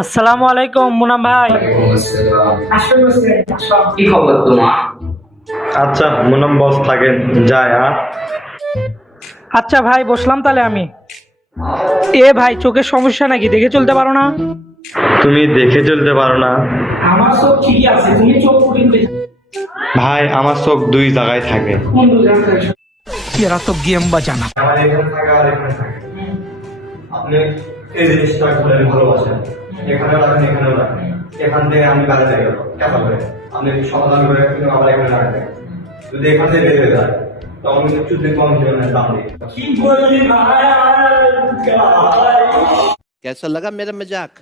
আসসালামু আলাইকুম মুনাম ভাই। কি খবর তোমার? আচ্ছা মুনাম বস থাকেন যায়। আচ্ছা ভাই বসলাম তাহলে আমি। এ ভাই চোখের সমস্যা নাকি, দেখে চলতে পারো না? তুমি দেখে চলতে পারো না? আমার চোখ ঠিকই আছে, তুমি চোখ ভাই আমার চোখ দুই জায়গায় থাকে। এরা তো গেম বাজানা। আপনি এই জিনিসটা ঘুরে ভালোবাসেন, এখানেও রাখেন এখানেও রাখেন, এখান থেকে আমি কাজে যাই কেমন করে আপনি সমাধান করে কিন্তু আবার এখানে রাখবেন। যদি এখান থেকে বেরিয়ে যায় তখন কিছু দিন কম জীবনের দাম দিই। কি বললি ভাই? कैसा लगा मेरा मजाक?